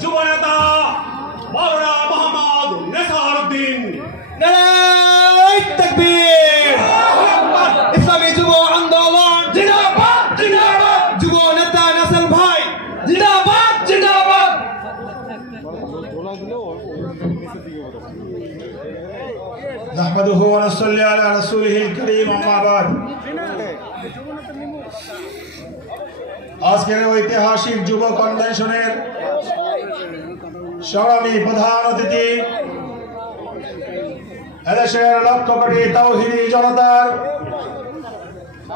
যুব নেতা মাওলানা মোহাম্মদ নেসারউদ্দিন। নারায়ে তাকবীর। ইসলামী যুব আন্দোলন জিন্দাবাদ জিন্দাবাদ। যুব নেতা নাসের ভাই জিন্দাবাদ জিন্দাবাদ। নাহমাদুহু ওয়া নুসাল্লি আলা রাসূলিহিল কারীম, আম্মা বাদ। আজকের ঐতিহাসিক যুব কনভেনশনের সংগ্রামী প্রধান অতিথি, এদেশের লক্ষ কোটি তাওহীদি জনতার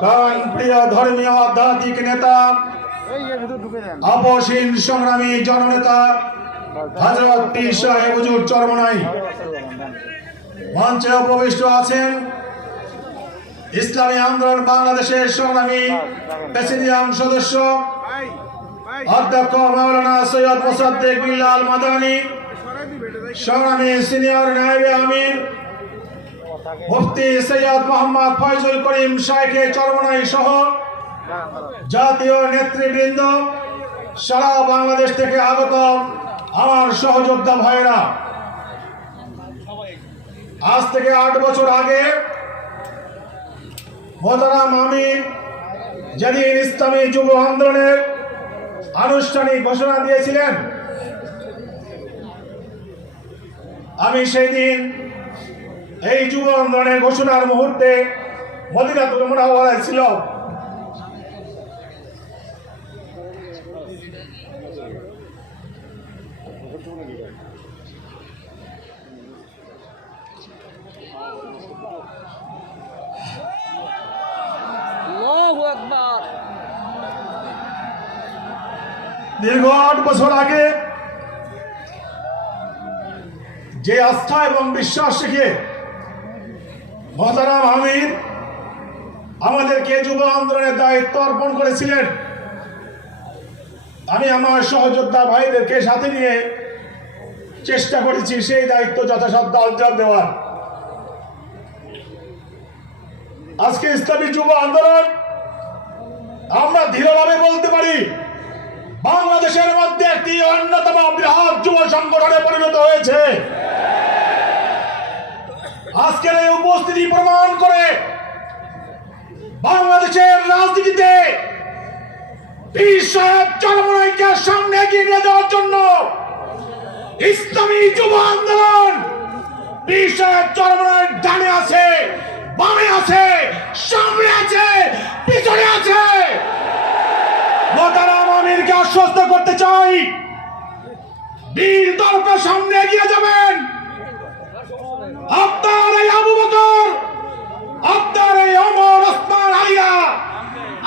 প্রাণ প্রিয় ধর্মীয় আধ্যাত্মিক নেতা, আপসহীন সংগ্রামী জননেতা হযরত পীর সাহেব হুজুর চরমনাই মঞ্চে উপবিষ্ট আছেন। ইসলামী আন্দোলন বাংলাদেশের সংগ্রামী প্রেসিডিয়াম সদস্য অধ্যক্ষ মাওলানা সৈয়দ মোসাদ্দেক বিল্লাল মাদানী, সংগ্রামী সিনিয়র নায়েবে আমির মুফতি সৈয়দ মোহাম্মদ ফয়জুল করিম শাইখে চরমনাই সহ জাতীয় নেতৃবৃন্দ, সারা বাংলাদেশ থেকে আগত আমার সহযোদ্ধা ভাইরা, আজ থেকে ৮ বছর আগে মোহতারাম আমির যেদিন ইসলামী যুব আন্দোলনের আনুষ্ঠানিক ঘোষণা দিয়েছিলেন, আমি সেই দিন এই যুব আন্দোলনের ঘোষণার মুহূর্তে মদিনাতুল মুনাওয়ারায় ছিল। আল্লাহু আকবার। দীর্ঘ ৮ বছর আগে যে আস্থা এবং বিশ্বাস রেখে মোহতারাম আমির আমাদেরকে যুব আন্দোলনের দায়িত্ব অর্পণ করেছিলেন, আমি আমার সহযোদ্ধা ভাইদেরকে সাথে নিয়ে চেষ্টা করেছি সেই দায়িত্ব যথাসাধ্য অঞ্জাম দেওয়ার। আজকে ইসলামী যুব আন্দোলন আমরা দৃঢ়ভাবে বলতে পারি বাংলাদেশের মধ্যে একটি অন্যতম বৃহৎ যুব সংগঠনে পরিণত হয়েছে। আজকের এই উপস্থিতি প্রমাণ করে বাংলাদেশের রাজনীতিতে পীর সাহেব চরমনাইকে সামনে এগিয়ে নিয়ে যাওয়ার জন্য ইসলামী যুব আন্দোলন পীর সাহেব চরমনাইয়ের ডানে আছে, বামে আছে, সামনে আছে, পিছনে আছে। মোহতারাম আমিরকে আশ্বস্ত করতে চাই, বীর দর্পে সামনে এগিয়ে যাবেন। আপনার এই আবু বকর, আপনার এই ওমর, ওসমান, আলিয়া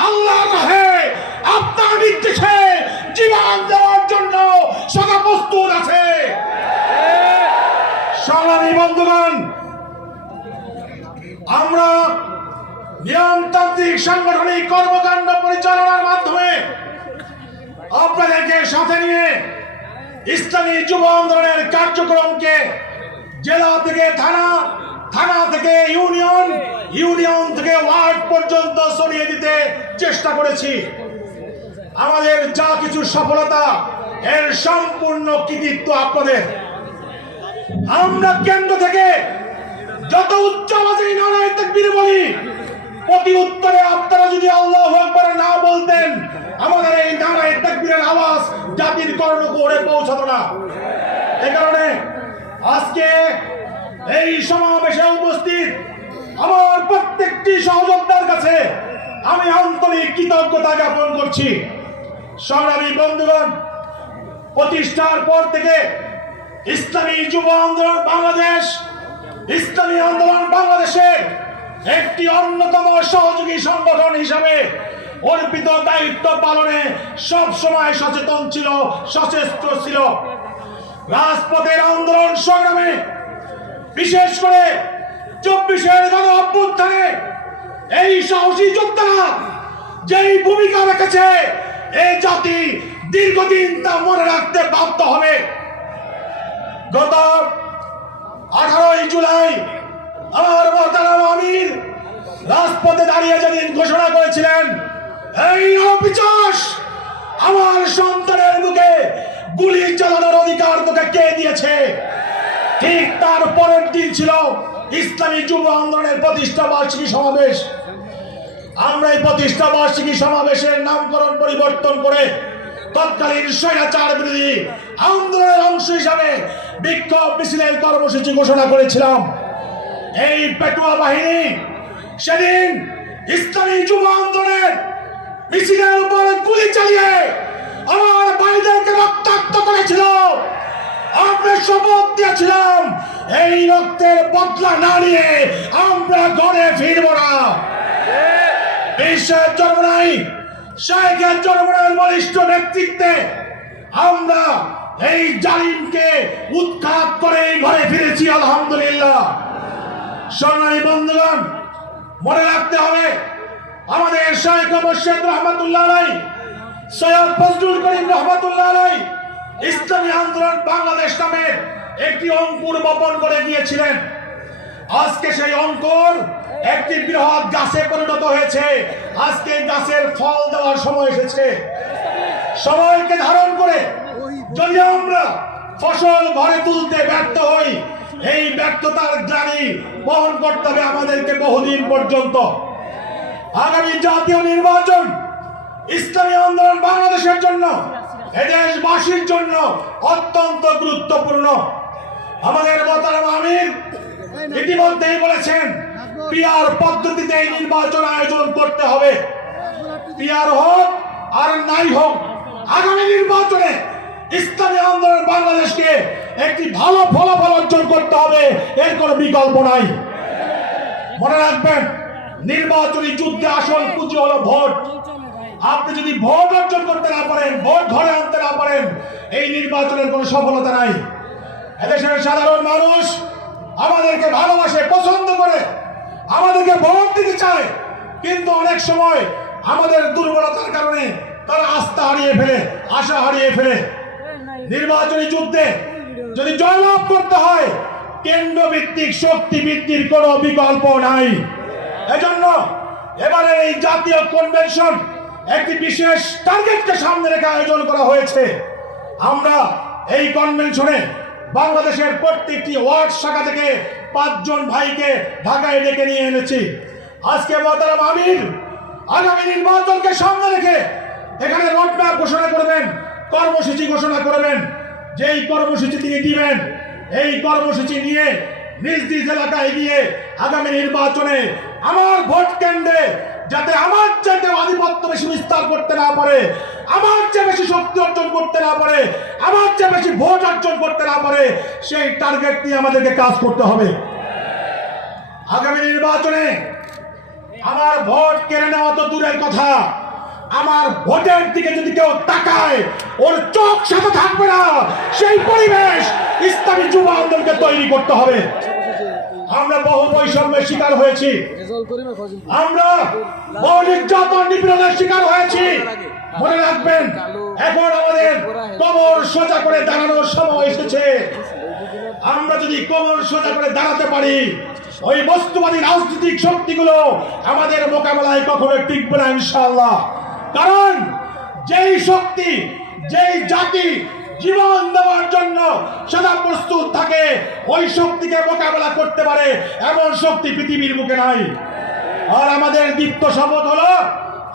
আল্লাহর রাহে আপনার নির্দেশে জীবন দেওয়ার জন্য সদা প্রস্তুত আছে। সংগ্রামী বন্ধুগণ, আমরা নিয়মতান্ত্রিক সাংগঠনিক কর্মকাণ্ড পরিচালনার মাধ্যমে আপনাদেরকে সাথে নিয়ে ইসলামী যুব আন্দোলনের কার্যক্রমকে জেলা থেকে থানা, থানা থেকে ইউনিয়ন, ইউনিয়ন থেকে ওয়ার্ড পর্যন্ত ছড়িয়ে দিতে চেষ্টা করেছি। আমাদের যা কিছু সফলতা, এর সম্পূর্ণ কৃতিত্ব আপনাদের। আমরা কেন্দ্র থেকে যত উচ্চ আওয়াজে নারায়ে তাকবীর বলি, প্রতি উত্তরে আপনারা যদি আল্লাহু আকবার না বলতেন, আমাদের এই নারায়ে তাকবীরের আওয়াজ জাতির কর্ণকুহরে পৌঁছাতো না। এই কারণে আজকে এই সমাবেশে উপস্থিত আমার প্রত্যেকটি সহযোদ্ধার কাছে আমি আন্তরিক কৃতজ্ঞতা জ্ঞাপন করছি। সংগ্রামী বন্ধুগণ, প্রতিষ্ঠার পর থেকে ইসলামী যুব আন্দোলন বাংলাদেশ, ইসলামী আন্দোলন বাংলাদেশের একটি অন্যতম সহযোগী সংগঠন হিসাবে অর্পিত দায়িত্ব পালনে সব সময় সচেতন ছিল, সচেষ্ট ছিল। রাজপথের আন্দোলন সংগ্রামে, বিশেষ করে 24-এর গণ অভ্যুত্থানে এই সাহসী যোদ্ধারা যেই ভূমিকা রেখেছে, এই জাতি দীর্ঘদিন তা মনে রাখতে বাধ্য হবে। গত 18 জুলাই আমার মোহতারাম আমির রাজপথে দাঁড়িয়ে যেদিন ঘোষণা করেছিলেন, এই অবিচার আমার সন্তানের মুখে গুলি চালানোর অধিকার তোকে কে দিয়েছে? ঠিক তার পরের দিন ছিল ইসলামী যুব আন্দোলনের প্রতিষ্ঠা বার্ষিকী সমাবেশ। আমরা এই প্রতিষ্ঠা বার্ষিকী সমাবেশের নামকরণ পরিবর্তন করে তৎকালীন স্বৈরাচার বিরোধী আন্দোলনের অংশ হিসাবে বিক্ষোভ মিছিলের কর্মসূচি ঘোষণা করেছিলাম। এই পেটুয়া বাহিনী সেদিন ইসলামী যুব আন্দোলনের মিছিলের উপর গুলি চালিয়ে আমার ভাইদেরকে রক্তাক্ত করেছিল। আমরা শপথ দিয়েছিলাম এই রক্তের বদলা না নিয়ে আমরা ঘরে ফিরব না। বিশ্বের জন্মনাই শাহেখের জন্মনাইয়ের বলিষ্ঠ নেতৃত্বে আমরা এই জালিমকে উৎখাত করে ঘরে ফিরেছি আলহামদুলিল্লাহ। সোনালী বন্ধুগণ, মনে রাখতে হবে আমাদের শাহেখ মোর্শেদ রহমতুল্লাহ আলাইহি, সৈয়দ ফজলুল করিম রহমতুল্লাহ আলাইহি ইসলামী আন্দোলন বাংলাদেশ নামের একটি অঙ্কুর বপন করে গিয়েছিলেন। আজকে সেই অঙ্কুর একটি বৃহৎ গাছে পরিণত হয়েছে। আজকে এই গাছের ফল দেওয়ার সময় এসেছে। সময়কে ধারণ করে যদি আমরা ফসল ঘরে তুলতে ব্যর্থ হই, এই ব্যর্থতার গ্লানি বহন করতে হবে আমাদেরকে বহুদিন পর্যন্ত। আগামী জাতীয় নির্বাচন ইসলামী আন্দোলন বাংলাদেশের জন্য, এদেশবাসীর জন্য অত্যন্ত গুরুত্বপূর্ণ। আমাদের মোহতারাম আমির ইতিমধ্যেই বলেছেন পিআর পদ্ধতিতে এই নির্বাচন আয়োজন করতে হবে। পিআর হোক আর নাই হোক, আগামী নির্বাচনে ইসলামী আন্দোলন বাংলাদেশকে একটি ভালো ফলাফল অর্জন করতে হবে, এর কোনো বিকল্প নাই। মনে রাখবেন, নির্বাচনী যুদ্ধে আসল পুঁজি হলো ভোট। আপনি যদি ভোট অর্জন করতে না পারেন, ভোট ঘরে আনতে না পারেন, এই নির্বাচনের কোনো সফলতা নাই। এদেশের সাধারণ মানুষ আমাদেরকে ভালোবাসে, পছন্দ করে, আমাদেরকে ভোট দিতে চায়, কিন্তু অনেক সময় আমাদের দুর্বলতার কারণে তারা আস্থা হারিয়ে ফেলে, আশা হারিয়ে ফেলে। নির্বাচনী যুদ্ধে যদি জয়লাভ করতে হয়, কেন্দ্রভিত্তিক শক্তি বৃদ্ধির কোনো বিকল্প নাই। এজন্য এবারে এই জাতীয় কনভেনশন একটি বিশেষ টার্গেটকে সামনে রেখে আয়োজন করা হয়েছে। আমরা এই কনভেনশনে বাংলাদেশের প্রত্যেকটি ওয়ার্ড শাখা থেকে 5 জন ভাইকে ঢাকায় ডেকে নিয়ে এনেছি। আজকে মোহতারাম আমির আগামী নির্বাচনকে সামনে রেখে এখানে রোডম্যাপ ঘোষণা করবেন, কর্মসূচি ঘোষণা করবেন। যেই কর্মসূচি তিনি দিবেন, এই কর্মসূচি নিয়ে নিজ নিজ এলাকায় গিয়ে আগামী নির্বাচনে আমার ভোট কেন্দ্রে যাতে আমার চাইতে আধিপত্য বেশি বিস্তার করতে না পারে, আমার চেয়ে বেশি শক্তি অর্জন করতে না পারে, আমার চেয়ে বেশি ভোট অর্জন করতে না পারে, সেই টার্গেট নিয়ে আমাদেরকে কাজ করতে হবে। আগামী নির্বাচনে আমার ভোট কেড়ে নেওয়া তো দূরের কথা, আমার ভোটের দিকে যদি কেউ তাকায় ওর চোখ সাথে থাকবে না, সেই পরিবেশ ইসলামী যুব আন্দোলনকে তৈরি করতে হবে। আমরা বহু বৈষম্যের শিকার হয়েছি, আমরা বহু নির্যাতন নিপীড়নের শিকার হয়েছি। মনে রাখবেন, এখন আমাদের কোমর সোজা করে দাঁড়ানোর সময় এসেছে। আমরা যদি কোমর সোজা করে দাঁড়াতে পারি, ওই বস্তুবাদী রাজনৈতিক শক্তিগুলো আমাদের মোকাবেলায় কখনো টিকবে না ইনশাআল্লাহ। কারণ যেই শক্তি, যেই জাতি জীবন দেওয়ার জন্য সদা প্রস্তুত থাকে, ওই শক্তিকে মোকাবেলা করতে পারে এমন শক্তি পৃথিবীর বুকে নাই। আর আমাদের দীপ্ত শপথ হলো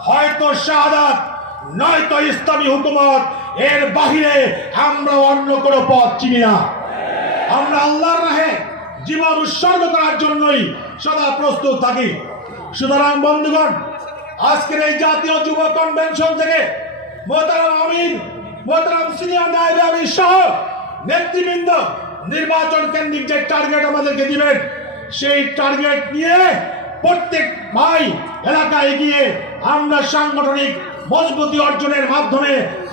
হয়তো শাহাদাত, নয়তো ইসলামী হুকুমত, এর বাহিরে আমরা অন্য কোনো পথ চিনি না। আমরা আল্লাহর রাহে জীবন উৎসর্গ করার জন্যই সদা প্রস্তুত থাকি। সুতরাং বন্ধুগণ, আজকের এই জাতীয় যুব কনভেনশন থেকে মোহতারাম আমির, মোহতারাম সিনিয়র নায়েবে আমির সহ নেতৃবৃন্দ নির্বাচন কেন্দ্রিক যে টার্গেট আমাদেরকে দিবেন, সেই টার্গেট নিয়ে প্রত্যেক ভাই এলাকায় গিয়ে আমরা সাংগঠনিক মজবুতি অর্জনের মাধ্যমে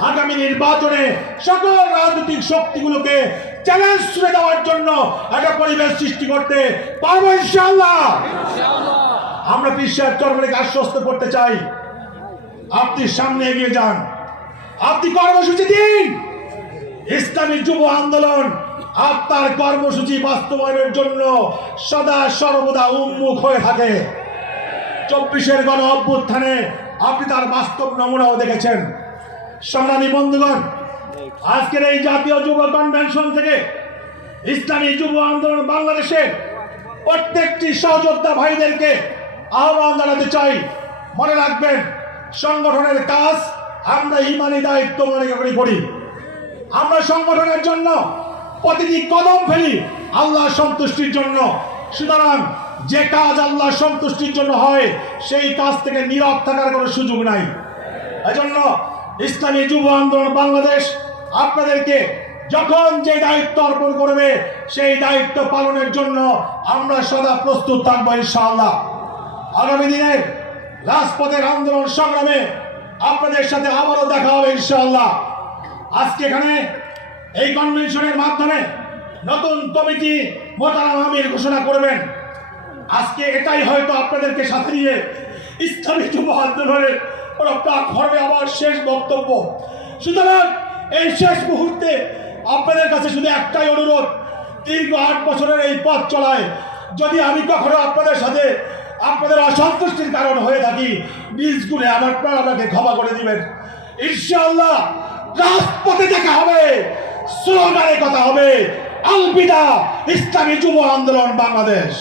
আগামী নির্বাচনে সকল রাজনৈতিক শক্তিগুলোকে চ্যালেঞ্জ ছুড়ে দেওয়ার জন্য একটা পরিবেশ সৃষ্টি করতে পারবো ইনশাআল্লাহ। আমরা বিশ্বের চরমকে আশ্বস্ত করতে চাই, আপনি সামনে এগিয়ে যান, আপনি কর্মসূচি দিন। ইসলামী যুব আন্দোলন আপনার কর্মসূচি বাস্তবায়নের জন্য সদা সর্বদা উন্মুখ হয়ে থাকে। 24-এর গণ অভ্যুত্থানে আপনি তার বাস্তব নমুনাও দেখেছেন। সংগ্রামী বন্ধুগণ, আজকের এই জাতীয় যুব কনভেনশন থেকে ইসলামী যুব আন্দোলন বাংলাদেশের প্রত্যেকটি সহযোদ্ধা ভাইদেরকে আহ্বান জানাতে চাই, মনে রাখবেন সংগঠনের কাজ আমরা ইমানি দায়িত্ব মনে করি। আমরা সংগঠনের জন্য প্রতিটি কদম ফেলি আল্লাহর সন্তুষ্টির জন্য। সুতরাং যে কাজ আল্লাহর সন্তুষ্টির জন্য হয় সেই কাজ থেকে নীরব থাকার কোনো সুযোগ নাই। এজন্য ইসলামী যুব আন্দোলন বাংলাদেশ আপনাদেরকে যখন যে দায়িত্ব অর্পণ করবে সেই দায়িত্ব পালনের জন্য আমরা সদা প্রস্তুত থাকবো ইনশাআল্লাহ। আগামী দিনের রাজপথের আন্দোলন সংগ্রামে আপনাদের সাথে আবারও দেখা হবে ইনশাআল্লাহ। আজকে এখানে এই কনভেনশনের মাধ্যমে নতুন কমিটি মোতারাম আমির ঘোষণা করবেন। আজকে এটাই হয়তো আপনাদেরকে সাথে নিয়ে ইসলামী যুব আন্দোলনের প্ল্যাটফর্মে আমার শেষ বক্তব্য। সুতরাং এই শেষ মুহূর্তে আপনাদের কাছে শুধু একটাই অনুরোধ, দীর্ঘ 8 বছরের এই পথ চলায় যদি আমি কখনো আপনাদের সাথে আপনাদের অসন্তুষ্টির কারণ হয়ে থাকি, নিজ গুণে আমার প্রাণ আপনাকে ক্ষমা করে দিবেন। ইনশাআল্লাহ রাজপথে দেখা হবে, স্লোগানে কথা হবে। আলবিদা ইসলামী যুব আন্দোলন বাংলাদেশ।